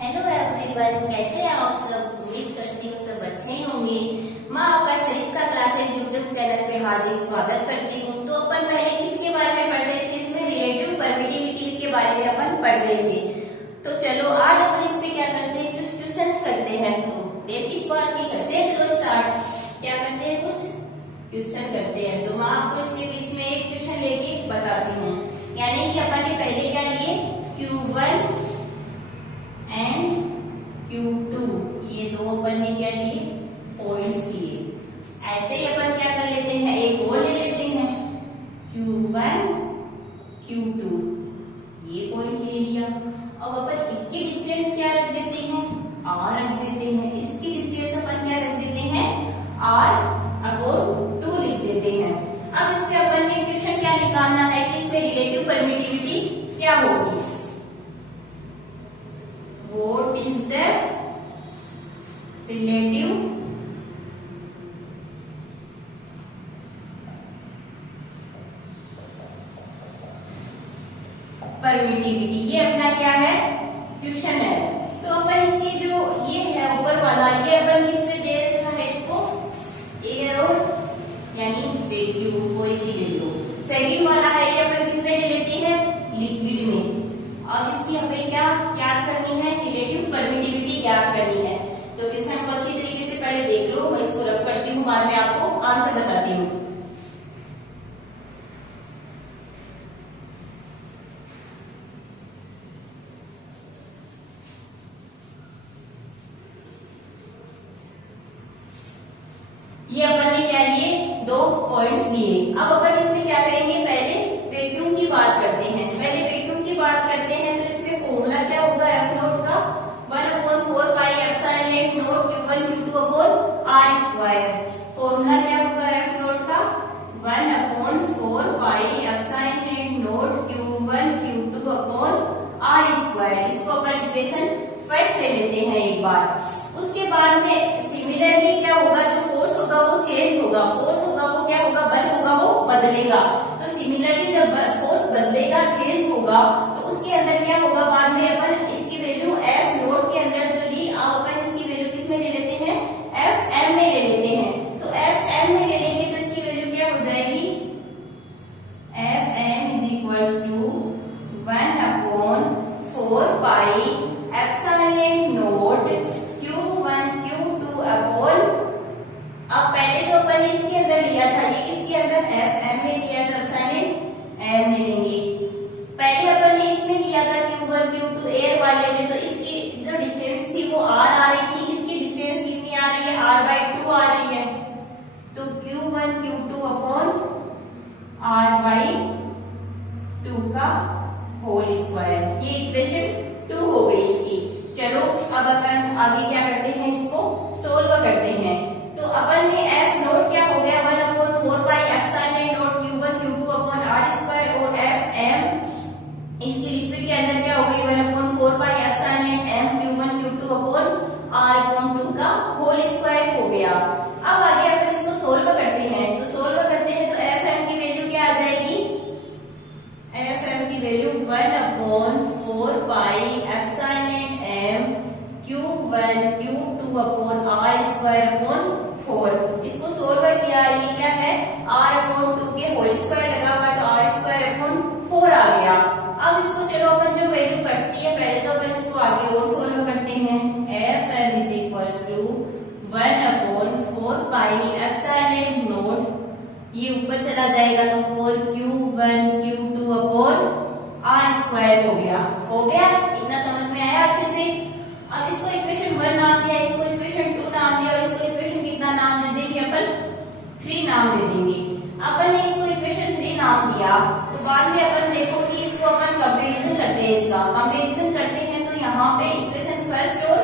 Hello everyone, कैसे हैं आप सब। उम्मीद करती हूँ सब अच्छे ही होंगे। मैं आपका सरिस्का क्लासेस यूट्यूब चैनल पे हार्दिक स्वागत करती हूँ। तो अपन पहले किसके बारे में पढ़ रहे थे, इसमें रिलेटिव परमिटिविटी के बारे में अपन पढ़ रहे थे। तो चलो आज अपन इस पे क्या करते हैं, कुछ क्वेश्चंस करते हैं। तो 33 बार की करते हैं। चलो स्टार्ट, क्या करते हैं, कुछ क्वेश्चन करते हैं। तो मैं आपको इसके बीच में एक क्वेश्चन लेके बताती हूँ। यानी कि अपन ने पहले क्या लिए, Q1 एंड Q2, ये दो अपन ने क्या लिए, पॉइंट्स लिए। ऐसे ही अपन क्या कर लेते हैं, एक और ले लेते हैं, Q1 Q2, ये पॉइंट ले लिया। अब अपन इसकी डिस्टेंस क्या रख देते हैं, R रख देते हैं। इसकी डिस्टेंस अपन क्या रख देते हैं, R/2 लिख देते हैं। अब इसमें अपन ने क्वेश्चन क्या निकालना है कि इसमें रिलेटिव परमिटिविटी क्या होगी। What is the relative permittivity, ये अपना क्या है, क्वेश्चन है। तो अपन इसकी जो ये है ऊपर वाला, ये अपन किसमें दे रखा है, इसको एयर और यानी वैक्यूम, कोई भी ले लो। सेकंड वाला है, ये अपन किसमें ले लेते हैं, लिक्विड में। अब इसकी हमें क्या याद करनी है, रिलेटिव परमिटिविटी याद करनी है। तो क्वेश्चन को अच्छी तरीके से पहले देख लो, मैं इसको रब करती हूँ, बाद में आपको आंसर बताती हूँ। ये अपन ने क्या लिए, दो पॉइंट्स लिए। अब अपन इसमें क्या करेंगे, पहले वैक्यूम की बात करते हैं। पहले वैक्यूम की बात करते हैं तो इसमें फॉर्मूला क्या होगा, F नोट का 1/4 pi epsilon naught Q1 Q2 upon R square. Formula क्या होगा F नोट का 1/4 pi epsilon naught Q1 Q2 upon R square. इसको अपन इक्वेशन फर्स्ट ले लेते हैं एक बार। उसके बाद में सिमिलरली क्या होगा, जो फोर्स होगा वो चेंज होगा, फोर्स होगा वो क्या होगा, बल होगा वो बदलेगा। तो सिमिलरली जब फोर्स बदलेगा, चेंज होगा, तो उसके अंदर क्या होगा, बाद में अपन इसकी वैल्यू F नोट के अंदर जो ली, अब अपन इसकी वैल्यू किस में ले लेते हैं, Fm में ले लेते हैं। तो Fm में ले लेंगे तो इसकी वैल्यू क्या हो जाएगी, Fm is equals to 1/4 pi epsilon naught Q1 Q2 upon, अब पहले तो अपन इसके अंदर लिया था, ये किसके अंदर, Fm में लिया था, एप्सिलॉन m में लेंगे। पहले अपन ने इसमें लिया था Q1 Q2 एयर वाले में, तो इसकी जो डिस्टेंस थी वो R आ रही थी। इसकी डिस्टेंस कितनी आ रही है, R/2 आ रही है। तो Q1 Q2 अपॉन R/2 का होल स्क्वायर, ये इक्वेशन 2 हो गई इसकी। चलो अब अपन आगे क्या करते हैं, इसको सोल्व करते हैं। तो अपन ने F नोट क्या हो गया, 1/4 pi epsilon naught Q1 Q2 upon R square, और Fm इसकी लिक्विड के अंदर क्या हो गई, 1/4 pi epsilon m Q1 Q2 upon R/2 का होल स्क्वायर हो गया। अब आगे अपन इसको सोल्व करते हैं। तो सोल्व करते हैं तो Fm की वैल्यू क्या आ जाएगी, Fm की value 1/4 pi epsilon m Q1 Q2 upon R square upon 4। इसको सोल्व किया, ये क्या है, R/2 के होल स्क्वायर लगा हुआ है, तो R स्क्वायर अपॉन 4 आ गया। अब इसको चलो अपन जो वैल्यू कटती है, पहले तो अपन इसको आगे और सोल्व करते हैं। Fm is equals to 1/4 pi epsilon naught, ये ऊपर चला जाएगा तो 4 Q1 Q2 upon R square हो गया। इतना समझ में आया अच्छे से। अब इसको इक्वेशन 1 नाम दिया, इसको इक्वेशन 2 नाम दिया, और इसको इक्वेशन कितना नाम दे देंगे, अपन 3 नाम दे देंगे। अपन ने इसको इक्वेशन 3 नाम दिया, तो बाद में अपन देखो कि इसको अपन कंपैरिजन करते हैं। इसका कंपैरिजन करते हैं तो यहाँ पे इक्वेशन फर्स्ट और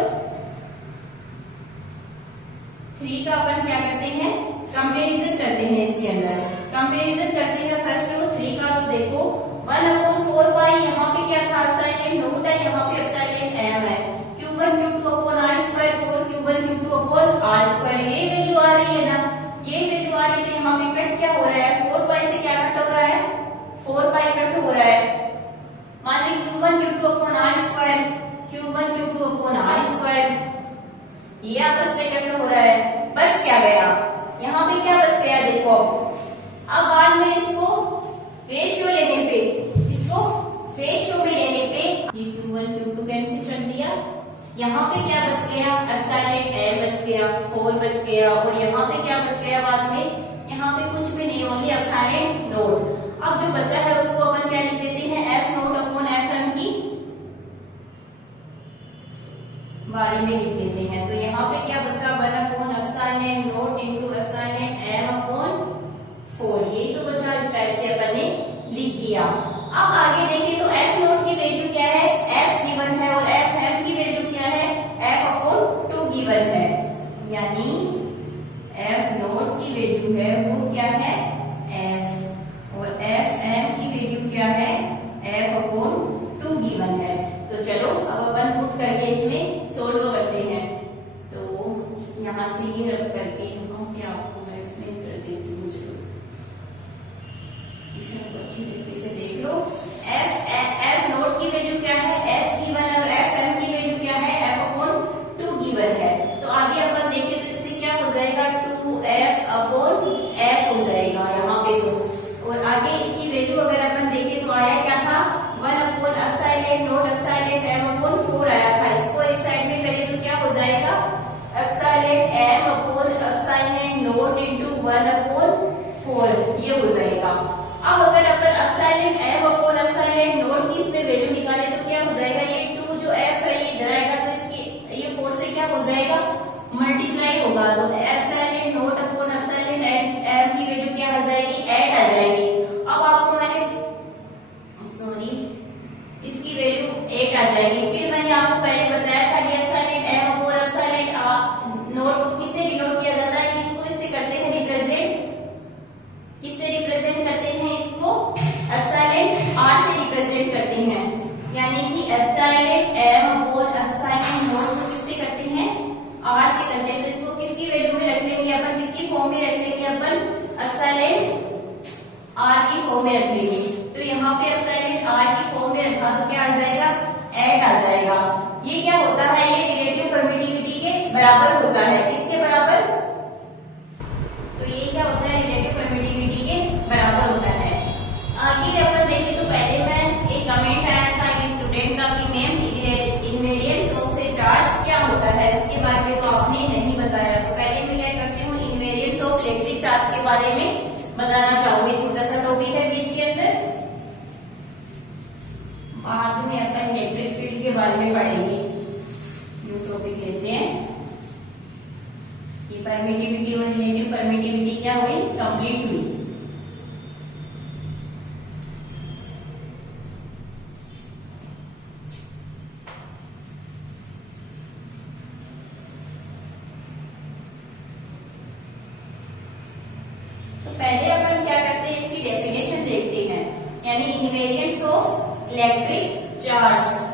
3 का अपन क्या करते हैं, कंपैरिजन करते हैं। इसके अंदर कंपैरिजन करते हैं फर्स्ट और 3 का। तो देखो 1/4 पाई, यहाँ पे क्या था, एप्सिलॉन नोट है, यहाँ पे एप्सिलॉन m है। Q1 Q2 upon R square, 4 Q1 Q2 upon R square, ये वैल्यू आ रही है ना, ये वैल्यू आ रही है। तो यहाँ पे कट क्या हो रहा है, 4 पाई से क्या कट हो रहा है, 4 पाई कट हो रहा है। मान ली Q1 Q2 upon R square, Q1 Q2 upon ये आपस में टकराव हो रहा है, बच क्या गया, यहाँ पे क्या बच गया देखो। अब बाद में इसको रेशियो लेने पे, इसको रेशियो में लेने पे ये Q1 Q2 कैंसिल कर दिया, यहाँ पे क्या बच गया, एप्सिलॉन m बच गया, 4 बच गया, और यहाँ पे क्या बच गया बाद में, यहाँ पे कुछ भी नहीं, ओनली एप्सिलॉन नोट। अब जो बचा है उसको अपन क्या लिख देते हैं, F नोट अपॉन Fm की बारे में लिख देते हैं। तो यहाँ पे क्या बचा, 1 upon epsilon nought into epsilon m upon 4, ये तो बचा, इस टाइप से अपन ने लिख दिया। अब आगे देखें तो F नोट की वैल्यू क्या है, F गिवन है, और Fm की वैल्यू क्या है, F अपॉन 2 गिवन है, यानी F नोट की वैल्यू है वो क्या है F, और Fm की वैल्यू क्या है F अपॉन 2 गिवन है। तो चलो अब अपन पुट करके इसमें सोल्व करते हैं। तो यहाँ से ये रख करके क्या आपको मैं इसमें कर देती हूँ, चलो अच्छी तरीके से देख लो। F नोट की वैल्यू क्या है, F गिवन है, और Fm की वैल्यू क्या है, F अपॉन 2 गिवन है। तो आगे अपन देखें तो इसमें क्या हो जाएगा, 2F अपॉन F हो जाएगा यहाँ पे तो, और आगे इसकी वैल्यू अगर अपन देखें तो आया क्या था, 1 upon epsilon note epsilon m upon 4 आया था। इसको एक साइड में पहले तो क्या हो जाएगा, epsilon m upon epsilon nought into 1 upon 4, ये हो जाएगा। अब अगर अपन epsilon m upon epsilon nought की इसमें वैल्यू निकाले तो क्या हो जाएगा, ये 2 जो f है ये इधर आएगा, तो इसकी ये 4 से क्या हो जाएगा, मल्टीप्लाई होगा, तो epsilon naught upon epsilon m की वैल्यू क्या आ जाएगी, 8 आ जाएगी। अब आपको मैंने इसकी वैल्यू 8 आ जाएगी। फिर मैंने आपको पहले बताया था कि epsilon m upon epsilon note को किससे डिनोट किया जाता है, इसको इससे करते हैं रिप्रेजेंट, किससे रिप्रेजेंट करते हैं, इसको एप्सिलॉन r से रिप्रेजेंट करते हैं, यानी कि epsilon m upon epsilon note को किससे करते हैं, r से करते हैं। तो इसको किसकी वैल्यू में रख लेंगे अपन, किसकी फॉर्म में रख लेंगे अपन, एप्सिलॉन r की फॉर्म में रख लेंगे। तो यहाँ पे एप्सिलॉन r की फॉर्म में रखा तो क्या आ जाएगा, 8 आ जाएगा। ये क्या होता है, ये रिलेटिव परमिटिविटी के बराबर होता है, किसके बराबर, तो ये क्या होता है, रिलेटिव परमिटिविटी के बराबर होता है। आगे अपन देखें तो पहले मैं एक कमेंट आया था एक स्टूडेंट का कि ma'am invariance of A charge क्या होता है, उसके बारे में तो आपने नहीं बताया। तो पहले मैं क्या करती हूँ, इनवेरिएंस ऑफ इलेक्ट्रिक चार्ज के बारे में बताना चाहूंगी। छोटा सा टॉपिक है बीच के अंदर, बाद में अपन इलेक्ट्रिक फील्ड के बारे में पढ़ेंगे। न्यू टॉपिक लेते हैं, ये परमिटिविटी और रिलेटिव परमिटिविटी क्या हुई, कंप्लीट हुई। तो पहले अपन क्या करते हैं, इसकी डेफिनेशन देखते हैं, यानी invariance of electric charge.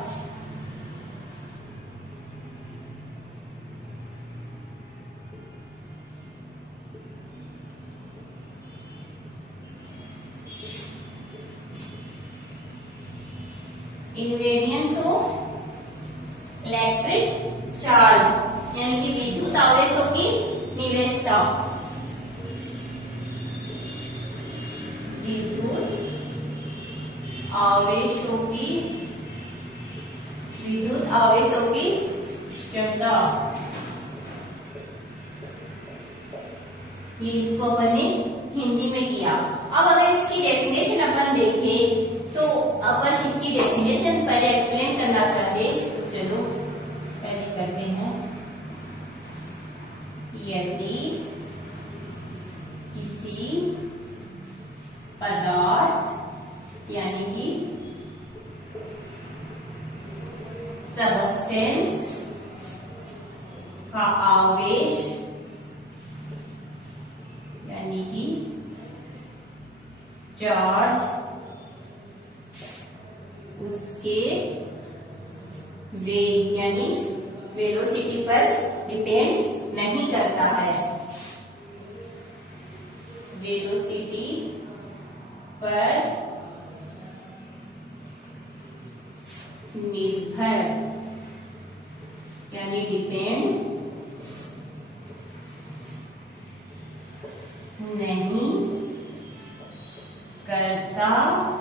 Invariance of electric charge यानी कि विद्युत आवेशों की निवेशता, विद्युत आवेशों की क्षमता, ये इसको अपन ने हिंदी में किया। अब अगर इसकी डेफिनेशन अपन देखें तो अपन इसकी डेफिनेशन पहले एक्सप्लेन करना चाहते, तो चलो पहले करते हैं। यदि किसी पदार्थ यानी कि सबस्टेंस का आवेश यानी कि चार्ज उसके वेग यानी वेलोसिटी पर डिपेंड नहीं करता है, वेलोसिटी पर निर्भर यानी डिपेंड करता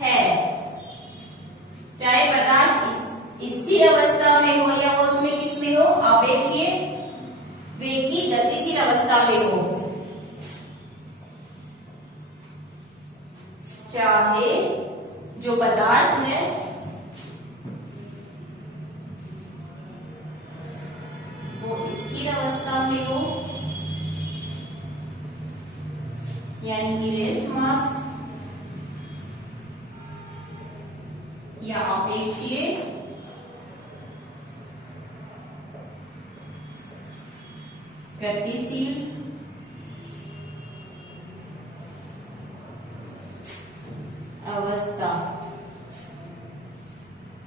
है। चाहे पदार्थ स्थिर अवस्था में हो या वो उसमें किसमें हो, आपेक्षीय वेग की गतिशील अवस्था में हो। चाहे जो पदार्थ है वो स्थिर अवस्था में हो, यानी कि रेस्ट मास, या अपेक्षीय गतिशील अवस्था,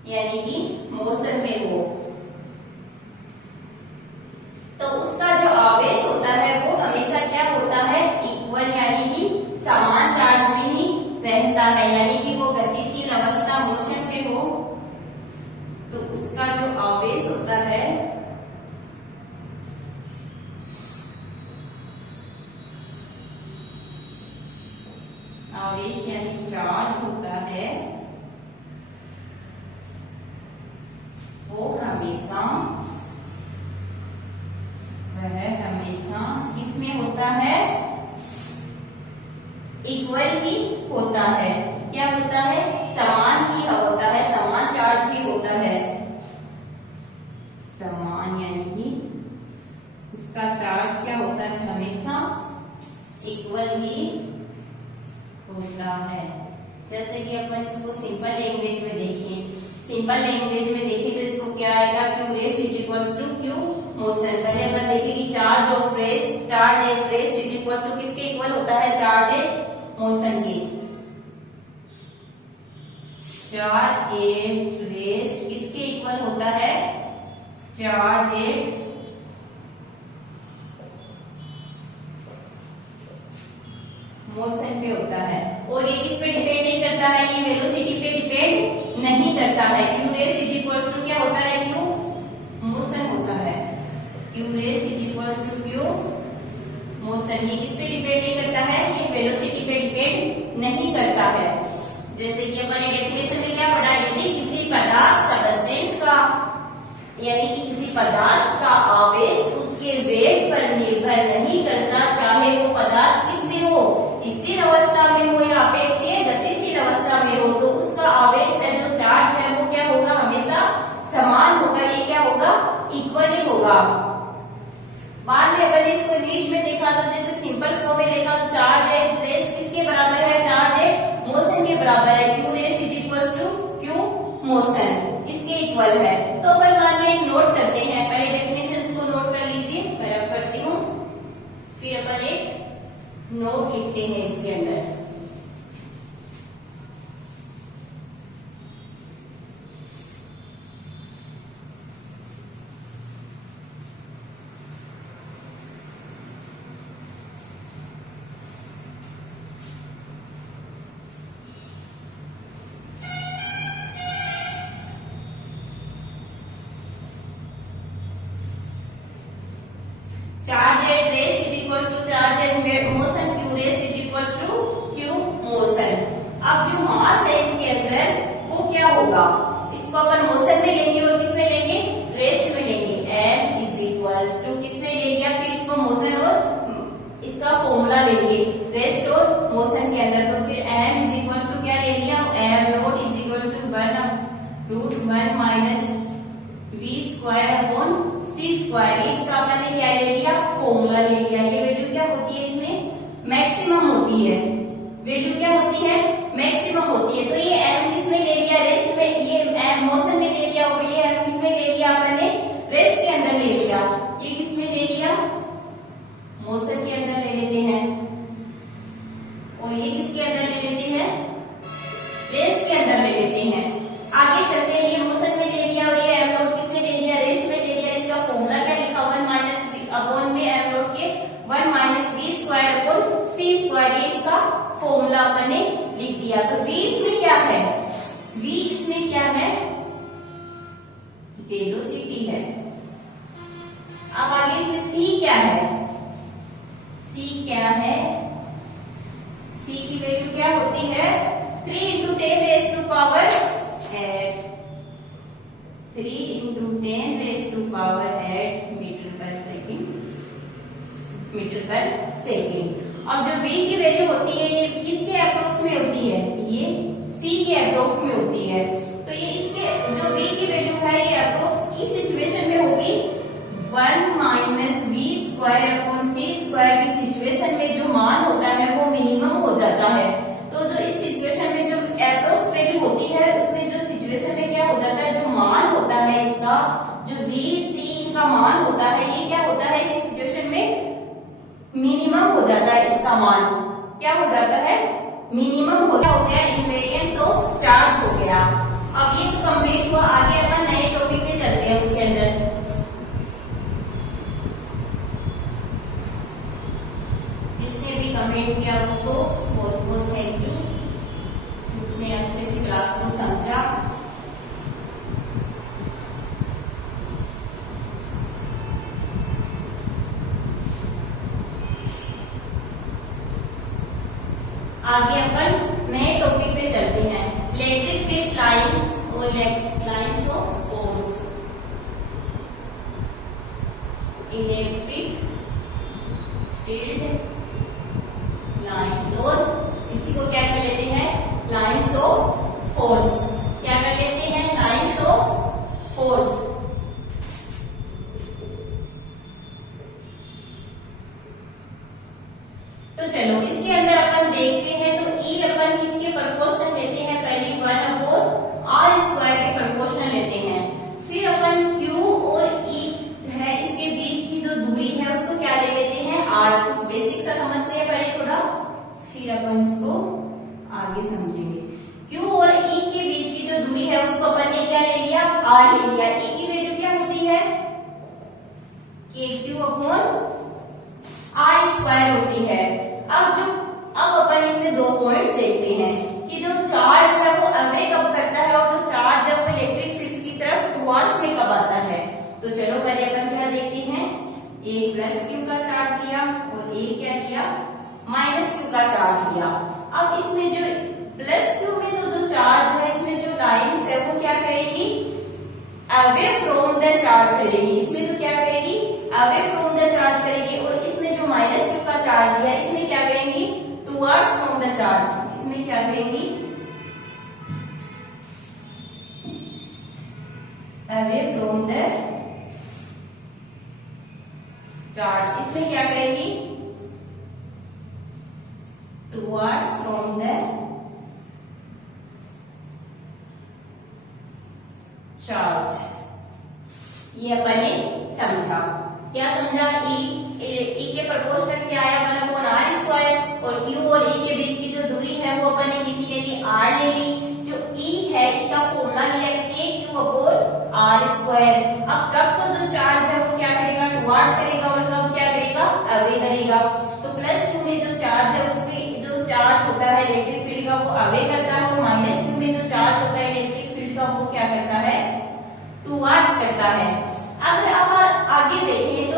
यानी कि मोशन में हो, तो उसका जो आवेश होता है वो हमेशा क्या होता है, इक्वल, यानी कि समान चार्ज में ही रहता है। यानी कि वो गतिशील अवस्था मोशन में हो तो उसका जो आवेश होता है आवेश यानी चार्ज होता है वो हमेशा किसमें होता है, इक्वल ही होता है। क्या होता है, समान ही होता है, समान चार्ज ही होता है। समान यानी कि उसका चार्ज क्या होता है, हमेशा इक्वल ही होता है। जैसे कि अपन इसको सिंपल लैंग्वेज में देखें, सिंपल लैंग्वेज में देखें तो इसको क्या आएगा, Q rest is equals to Q motion. पहले अपन देखें कि charge of rest, charge at rest is equals to किसके इक्वल होता है, चार्ज एट मोशन के। चार्ज एट रेस्ट किसके इक्वल होता है, चार्ज एट मोशन पे होता है। और ये किस पे डिपेंड नहीं करता है, ये वेलोसिटी पे डिपेंड नहीं करता है। Q rest is equals to क्या होता है, Q मोशन होता है। Q rest is equals to Q motion, ये किस पे डिपेंड नहीं करता है, ये वेलोसिटी पे डिपेंड नहीं करता है। जैसे कि अपन ने डेफिनेशन में क्या पढ़ा, यदि किसी पदार्थ सबस्टेंस का, यानी कि किसी पदार्थ का आवेश उसके वेग पर निर्भर नहीं करता, चाहे वो पदार्थ किसमें हो, स्थिर अवस्था में हो या अपेक्षीय गतिशील अवस्था में हो, तो उसका आवेश है जो चार्ज है वो क्या होगा, हमेशा समान होगा। ये क्या होगा, इक्वल ही होगा। बाद में अगर इसको इंग्लिश में देखा तो जैसे सिंपल फॉर्म में देखा तो चार्ज एट रेस्ट किसके बराबर है, चार्ज एट मोशन के बराबर है। Q rest is equals to Q motion, इसके इक्वल है। तो अपन मान लीजिए नोट करते हैं, पहले डेफिनेशन को नोट कर लीजिए, मैं करती हूँ, फिर अपन एक नोट लिखते हैं इसके अंदर। Charge at rest is equals to charge at motion, Q rest is equals to Q motion. अब जो मास है इसके अंदर वो क्या होगा, इसको अपन मोशन में लेंगे और किसमें लेंगे, रेस्ट में लेंगे। M इज इक्वल्स टू किसमें ले लिया, फिर इसको मोशन और इसका फॉर्मूला लेंगे रेस्ट और मोशन के अंदर, तो फिर M इज इक्वल्स टू क्या ले लिया, M naught is equals to 1/√1 minus v square upon c square. इसका अपन ने क्या ले लिया, फॉर्मूला ले लिया। ये वैल्यू क्या होती है, इसमें मैक्सिमम होती है, वैल्यू क्या होती है, मैक्सिमम होती है। तो ये m किसमें ले लिया, रेस्ट में, ये m मोशन में ले लिया और ये m किसमें ले लिया, अपन ने रेस्ट के अंदर ले लिया। ये किसमें ले लिया, मोशन के अंदर ले लेते हैं, और ये किसके अंदर ले लेते हैं, रेस्ट के अंदर ले लेते हैं। आगे चलते हैं, ये मोशन में ले लिया और ये m नॉट किसने ले लिया, रेस्ट में ले लिया। इसका फॉर्मूला क्या लिखा, 1 माइनस अपॉन में m नॉट के 1 minus v square upon c square, ये इसका फॉर्मूला अपन ने लिख दिया। तो v इसमें क्या है, v इसमें क्या है, वेलोसिटी है। अब आगे इसमें c क्या है, c क्या है, c की वैल्यू क्या होती है 3 into 10 raise to power 8, 3 into 10 raise to power 8 metre per second. अब जो v की वैल्यू होती है ये किसके अप्रोक्स में होती है, ये c के अप्रोक्स में होती है। तो ये इसके जो v की वैल्यू है ये अप्रोक्स की सिचुएशन में होगी 1 minus v square upon c square की सिचुएशन में जो मान होता है वो मिनिमम हो जाता है। तो जो इस सिचुएशन में जो अप्रोक्स वैल्यू होती है उसमें जो सिचुएशन में क्या हो जाता है, जो मान होता है इसका, जो वी सी इनका मान होता है, ये क्या होता है इस सिचुएशन में मिनिमम हो जाता है। इसका मान क्या हो जाता है, मिनिमम हो गया, इनवेरियंस ऑफ चार्ज हो गया। अब ये तो कंप्लीट हुआ, आगे अपन नए टॉपिक पे चलते हैं। उसके अंदर जिसने भी कमेंट किया उसको बहुत बहुत थैंक यू, उसने अच्छे से क्लास को समझा। आगे अपन नए टॉपिक पे चलते हैं, इलेक्ट्रिक फील्ड लाइंस और lines of force. Electric field lines और इसी को क्या कर लेते हैं, लाइंस ऑफ फोर्स। क्या कर लेते हैं, लाइंस ऑफ फोर्स। तो चलो इसके अंदर अपन देखते हैं, तो E अपन किसके प्रोपोर्शनल लेते हैं, पहले 1/r² के प्रोपोर्शनल लेते हैं। फिर अपन Q और E है इसके बीच की जो दूरी है उसको क्या ले लेते हैं, r। कुछ बेसिक सा समझते हैं पहले थोड़ा, फिर अपन इसको आगे समझेंगे। Q और E के बीच की जो दूरी है उसको अपन ने क्या ले लिया, r ले लिया। E की वैल्यू क्या होती है, kq अपॉन r² होती है। अब अपन इसमें दो पॉइंट्स देखते हैं कि जो चार्ज है वो अवे कब करता है और जो चार्ज है वो इलेक्ट्रिक फील्ड की तरफ टुवर्ड्स में कब आता है। तो चलो पहले अपन क्या देखते हैं, a प्लस क्यू का चार्ज लिया और a क्या लिया, माइनस क्यू का चार्ज लिया। अब इसमें जो प्लस क्यू में तो जो चार्ज है इसमें जो लाइन्स है वो क्या करेगी, अवे फ्रॉम द चार्ज करेगी। इसमें तो क्या करेगी, अवे फ्रॉम द चार्ज करेगी। और इसमें जो माइनस क्यू का चार्ज लिया इसमें क्या करेंगी, टुवर्ड्स फ्रॉम द चार्ज। इसमें क्या करेंगी, अवे फ्रॉम द चार्ज। इसमें क्या करेंगी, टुवर्ड्स फ्रॉम द चार्ज। ये अपन ने समझा, क्या समझा, ई के प्रोपोर्शनल क्या आया 1/r² और Q और E के बीच की जो दूरी है वो अपन ने कितनी ले ली, r ले ली। जो E है इसका फॉर्मूला लिया kq अपॉन r²। अब कब तो जो चार्ज है वो क्या करेगा, टुवर्ड्स करेगा और कब क्या करेगा, अवे करेगा। तो प्लस क्यू में जो चार्ज है उसमें जो चार्ज होता है इलेक्ट्रिक फील्ड का वो अवे करता है और माइनस क्यू में जो चार्ज होता है इलेक्ट्रिक फील्ड का वो क्या करता है, टुवर्ड्स करता है। अगर आप आगे देखें तो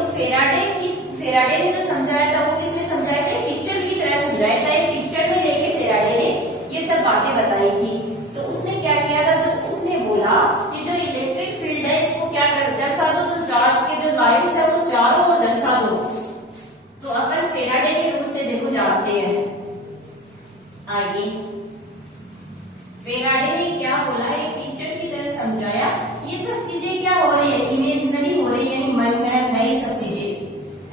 फेराडे ने जो समझाया था वो किसने समझाया था, पिक्चर की तरह समझाया था। एक पिक्चर में लेके फेराडे ने ये सब बातें बताई थी। तो उसने क्या किया था, जो उसने बोला कि जो इलेक्ट्रिक फील्ड है इसको क्या कर दर्शा दो, जो चार्ज के जो लाइन्स है वो चारों ओर दर्शा दो। तो अपन फेराडे के रूल से देखो जानते हैं। आगे फेराडे ने क्या बोला, एक पिक्चर की तरह समझाया। ये सब चीजें क्या हो रही है, इमेजिनरी हो रही है, यानी मनगढ़ंत है ये सब चीजें।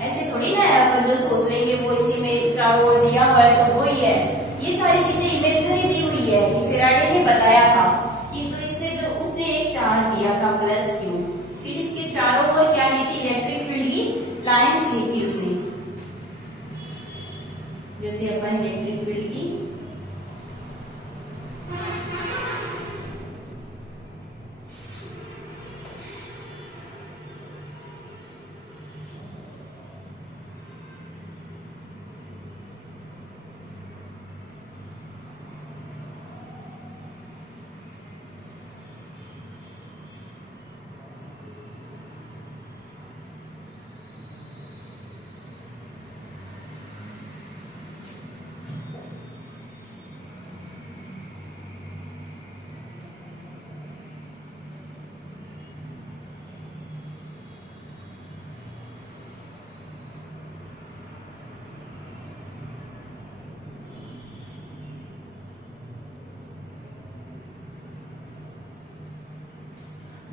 ऐसे थोड़ी ना अपन जो सोच रहे हैं वो इसी में चारों ओर दिया हुआ है तो वो ही है। ये सारी चीजें इमेजिनरी दी हुई है। फेराडे ने बताया था कि तो इसमें जो उसने एक चार्ज दिया था प्लस क्यू, फिर इसके चारों ओर क्या ली थी, इलेक्ट्रिक फील्ड की लाइन्स ली थी उसने। जैसे अपन इलेक्ट्रिक फील्ड की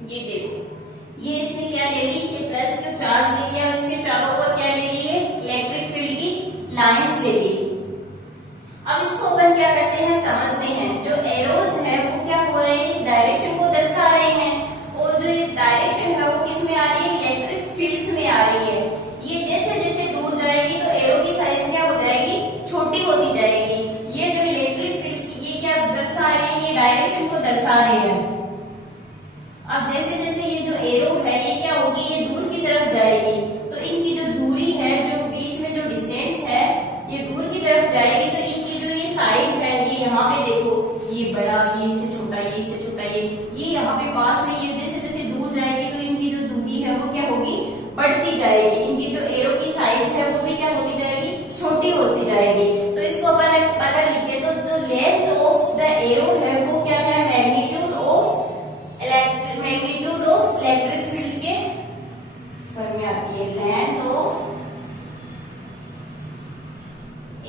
ये देखो, ये इसने क्या ले ली, ये प्लस क्यू चार्ज ले लिया, इसके चारों ओर क्या ले लिए, इलेक्ट्रिक फील्ड की लाइंस ले ली। अब इसको अपन क्या करते हैं, समझते हैं। जो एरोज है वो क्या हो रहे हैं, इस डायरेक्शन को दर्शा रहे हैं, और जो ये डायरेक्शन है वो किस में आ रही है, इलेक्ट्रिक फील्ड्स में आ रही है। ये जैसे जैसे दूर जाएगी तो एरो की साइज क्या हो जाएगी, छोटी होती जाएगी। ये जो इलेक्ट्रिक फील्ड्स की ये क्या दर्शा रहे हैं, ये डायरेक्शन को दर्शा रहे हैं। अब जैसे जैसे ये जो एरो है ये क्या होगी, ये दूर की तरफ जाएगी, तो इनकी जो दूरी है, जो बीच में जो डिस्टेंस है, ये दूर की तरफ जाएगी, तो इनकी जो ये साइज है, ये यहाँ पे देखो, ये बड़ा, ये इससे छोटा, ये इससे छोटा, ये यहाँ पे पास में, ये जैसे जैसे दूर जाएगी तो इनकी जो दूरी है वो क्या होगी, बढ़ती जाएगी। इनकी जो एरो की साइज है वो भी क्या होती जाएगी, छोटी होती जाएगी। तो इसको अपन अगर लिखे तो जो लेंथ ऑफ द एरो है वो क्या है, मैग्नीट्यूड ऑफ इलेक्ट्रिक फील्ड के फॉर्म में आती है। लेंथ ऑफ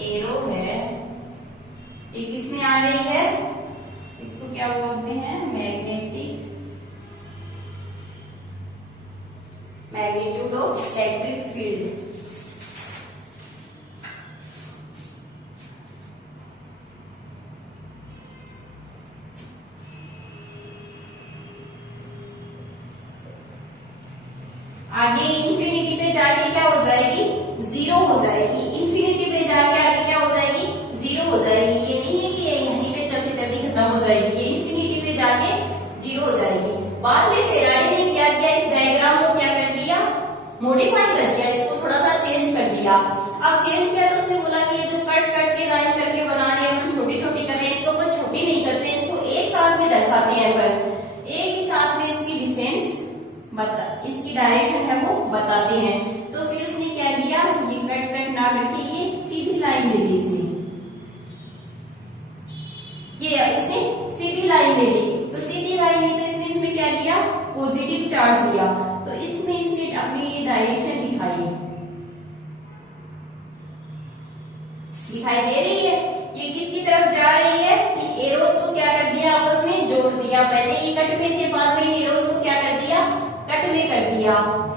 एरो है, ये किसमें आ रही है, इसको क्या बोलते हैं, मैग्नीट्यूड ऑफ इलेक्ट्रिक फील्ड। आगे इंफिनिटी पे जाके क्या हो जाएगी, जीरो हो जाएगी। इंफिनिटी पे जाके आगे क्या हो जाएगी, जीरो हो जाएगी। ये नहीं है कि ये यहीं पे चलते चलते खत्म हो जाएगी, ये इंफिनिटी पे जाके जीरो हो जाएगी। बाद में फेराडे ने क्या किया, इस डायग्राम को क्या कर दिया, मॉडिफाई कर दिया, इसको थोड़ा सा चेंज कर दिया। अब चेंज किया तो उसने बोला कि ये जो कट कट के लाइन करके बना रही है, अपन छोटी छोटी कर रहे हैं, इसको अपन छोटी नहीं करते, इसको एक साथ में दर्शाते हैं। पर एक ही साथ में इसकी डिस्टेंस इसकी डायरेक्शन है वो बताते हैं। तो फिर उसने क्या दिया, ये कट कट ना करके ये सीधी लाइन ले ली, इसने सीधी लाइन ले ली। तो सीधी लाइन ली तो इसने इसमें क्या दिया, पॉजिटिव चार्ज दिया। तो इसमें इसने अपनी ये डायरेक्शन दिखाई दे रही है, ये किसकी तरफ जा रही है, इन एरोज को क्या कर दिया, आपस में जोड़ दिया। पहले ये कट में थे, बाद में इन एरोज को क्या कर दिया, कट में कर दिया।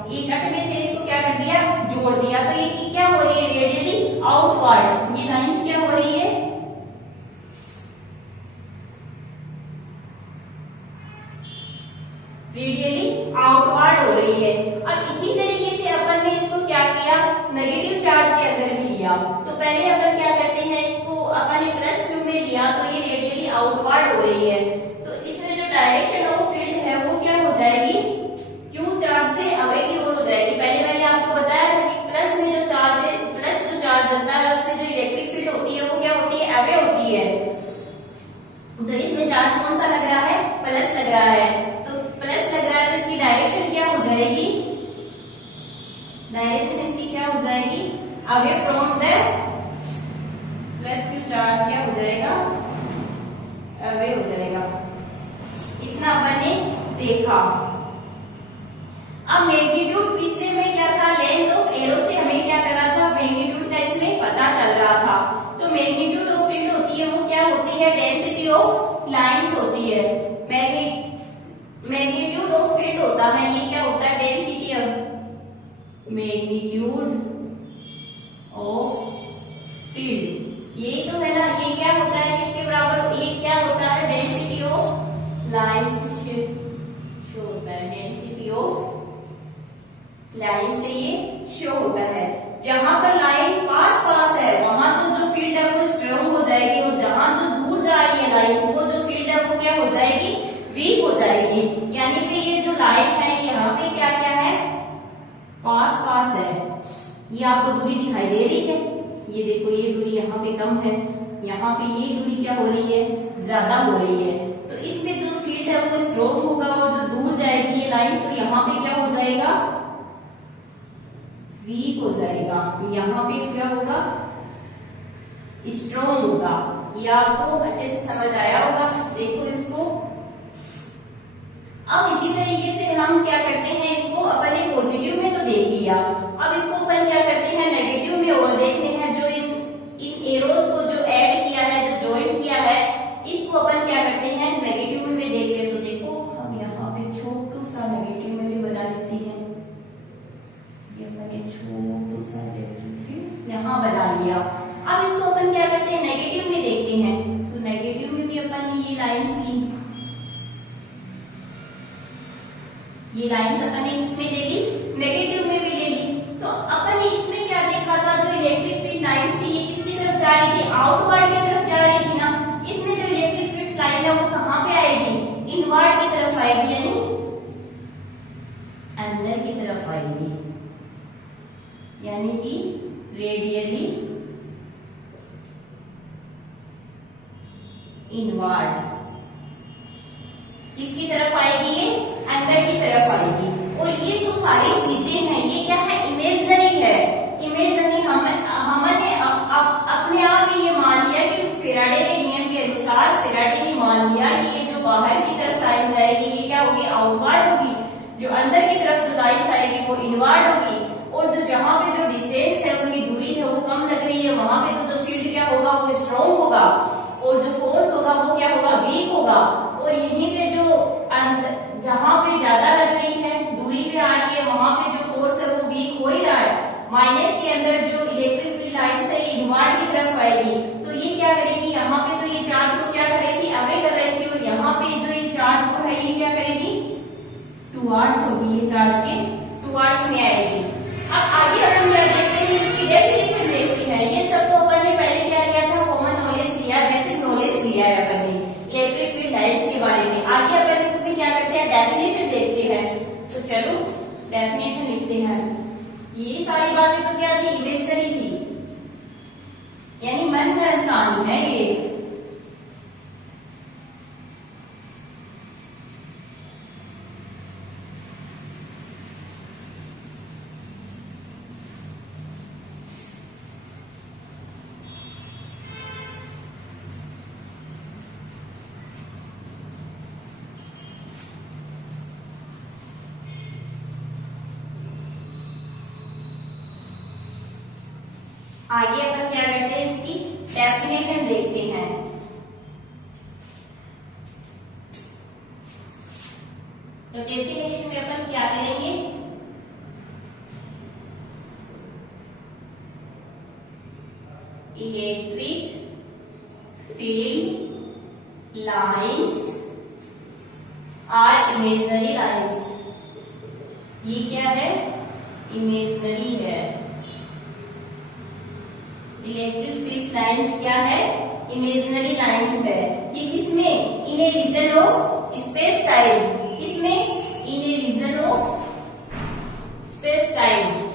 ये कट में थे, इसको क्या कर दिया, जोड़ दिया। तो ये क्या हो रही है, रेडियली आउटवर्ड, ये लाइंस क्या हो रही है, रेडियली आउटवर्ड हो रही है। अब इसी तरीके से अपन ने इसको क्या किया, नेगेटिव चार्ज के अंदर भी लिया। तो पहले अपन क्या करते हैं, इसको अपन ने प्लस क्यू में लिया तो ये रेडियली आउटवर्ड हो रही है। तो इसमें जो डायरेक्शन ऑफ फील्ड है वो क्या हो जाएगी, क्यू चार्ज से अवे की ओर हो जाएगी। पहले मैंने आपको बताया था कि प्लस में जो चार्ज है, प्लस जो चार्ज बनता है उसमें जो इलेक्ट्रिक फील्ड होती है वो क्या होती है, अवे होती है। तो इसमें चार्ज कौन सा लग रहा है, प्लस लग रहा है। तो प्लस लग रहा है तो इसकी डायरेक्शन क्या हो जाएगी, डायरेक्शन इसकी क्या हो जाएगी, away from the plus Q charge क्या हो जाएगा, अवे हो जाएगा। इतना अपन ने देखा। अब मैग्नीट्यूड पिछले में क्या था, लेंथ ऑफ एरो से हमें क्या करा था, मैग्नीट्यूड का इसमें पता चल रहा था। तो मैग्नीट्यूड ऑफ फील्ड होती है वो क्या होती है, डेंसिटी ऑफ लाइंस होती है। मैग्नीट्यूड ऑफ फील्ड होता है, ये क्या होता है, density of magnitude of field. यही तो है ना, ये क्या होता है, किसके बराबर, ये क्या होता है, डेंसिटी ऑफ लाइंस शो होता है, डेंसिटी ऑफ लाइन से ये शो होता है। जहां पर लाइन पास पास है वहां तो जो फील्ड है वो स्ट्रांग हो जाएगी, और जहां जो दूर जा रही है लाइन, वो जो फील्ड है वो क्या हो जाएगी, वीक हो जाएगी। यानी कि ये जो लाइन है यहाँ पे क्या क्या है, पास पास है। ये आपको दूरी दिखाई दे रही है, ये देखो ये दूरी यहाँ पे कम है, यहाँ पे ये दूरी क्या हो रही है, ज्यादा हो रही है। तो इसमें जो फील्ड है वो स्ट्रांग होगा, और जो दूर जाएगी ये लाइन तो यहाँ पे क्या हो जाएगा, वीक हो जाएगा। यहाँ पे क्या होगा, स्ट्रांग होगा। ये आपको अच्छे से समझ आया होगा। देखो इसको, अब इसी तरीके से हम क्या करते हैं, इसको अपन ने पॉजिटिव में तो देख लिया, अब इसको अपन क्या करते हैं, नेगेटिव में और देखते हैं। जो इन एरोज को जो ऐड किया है, जो ज्वाइन किया है, इसको अपन क्या करते हैं, नेगेटिव में देखते हैं। तो देखो हम यहाँ पे छोटू ये लाइंस अपन ने इसमें ले ली, नेगेटिव में भी ले ली। तो अपन ने इसमें क्या देखा था, जो इलेक्ट्रिक फील्ड लाइंस थी ये किसकी तरफ जा रही थी, आउटवर्ड की तरफ जा रही थी ना। इसमें जो इलेक्ट्रिक फील्ड लाइन है वो कहाँ पे आएगी, इनवर्ड की तरफ आएगी, यानी अंदर की तरफ आएगी, यानी कि रेडियली इनवर्ड। किसकी तरफ आएगी, ये अंदर की तरफ आएगी। और ये जो सारी चीजें हैं ये क्या है, इमेजिनरी है। इमेजिनरी हमने अपने आप ही ये मान लिया कि फेराडे के नियम के अनुसार फेराडे ने मान लिया कि ये जो बाहर की तरफ लाइन जाएगी ये क्या होगी, आउटवर्ड होगी। जो अंदर की तरफ जो लाइन आएगी वो इनवर्ड होगी। और जो जहां पे जो डिस्टेंस है, उनकी दूरी है वो कम लग रही है, वहां पे तो जो फील्ड क्या होगा वो स्ट्रॉन्ग होगा, और जो फोर्स होगा वो क्या होगा, वीक होगा। और यहीं पे जो जहां पे ज्यादा लग रही है, दूरी पे आ रही है, वहां पे जो फोर्स है वो वीक हो ही रहा है। माइनस के अंदर जो इलेक्ट्रिक फील्ड लाइन्स है इनवर्ड की तरफ आएगी। तो ये क्या करेगी, यहाँ पे तो ये चार्ज को क्या कर रही थी, अवे कर रही थी, और यहाँ पे जो ये चार्ज को है ये क्या करेगी, टुवर्ड्स होगी, ये चार्ज के टुवर्ड्स में आएगी। अब आगे अपन क्या देखते हैं, इसकी डेफिनेशन देखते हैं। ये सब तो अपन ने पहले क्या लिया था, कॉमन नॉलेज लिया, बेसिक नॉलेज लिया है अपन ने इलेक्ट्रिक फील्ड लाइन्स के बारे में। आगे अपन इसमें क्या करते हैं, डेफिनेशन देखते हैं। तो चलो डेफिनेशन लिखते हैं। ये सारी बातें तो क्या थी, इमेजिनरी थी, यानी मनगढ़ंत कानून है ये। आगे अपन क्या करते हैं, इसकी डेफिनेशन देखते हैं। तो डेफिनेशन में अपन क्या करेंगे, electric field lines are imaginary lines. ये क्या है, इमेजिनरी है। इलेक्ट्रिक फील्ड लाइंस क्या है, इमेजिनरी लाइंस है। ये किसमें, in a region of space time, इसमें in a region of space time.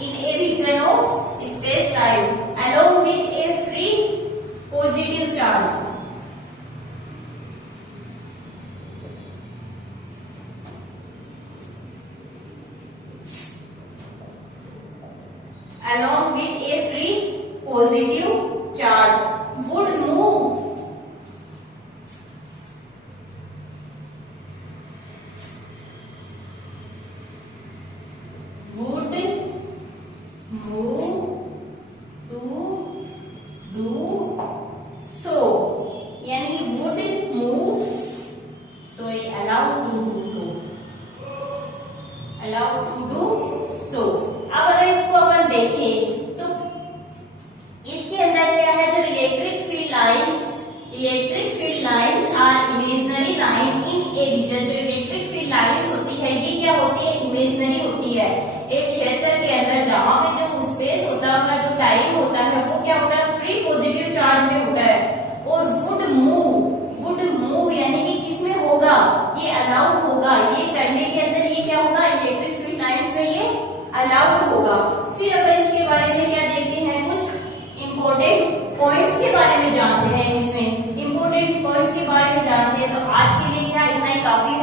In a region of space time along with a free positive charge. Along with a free positive charge would move to do so, यानी would move, so allow to do so, allow to do so। अब अगर इसको अपन देखें तो इसके अंदर क्या है, जो electric field lines are imaginary line in a region. जो इलेक्ट्रिक फील्ड लाइंस होती है ये क्या होती है, इमेजिनरी होती है। एक क्षेत्र के अंदर जहां पे जो स्पेस होता है, जो टाइम होता है वो क्या होता है, फ्री पॉजिटिव चार्ज में होता है। और वुड मूव यानी कि किसमें होगा, ये अलाउड होगा, ये करने के अंदर ये क्या होगा, इलेक्ट्रिक फील्ड लाइंस में ये अलाउड होगा। फिर अपन इसके बारे में क्या देखते हैं, कुछ इंपॉर्टेंट पॉइंट्स के बारे में जानते हैं। इसमें इंपॉर्टेंट पॉइंट्स के बारे में जानते हैं। तो आज के लिए क्या इतना ही काफी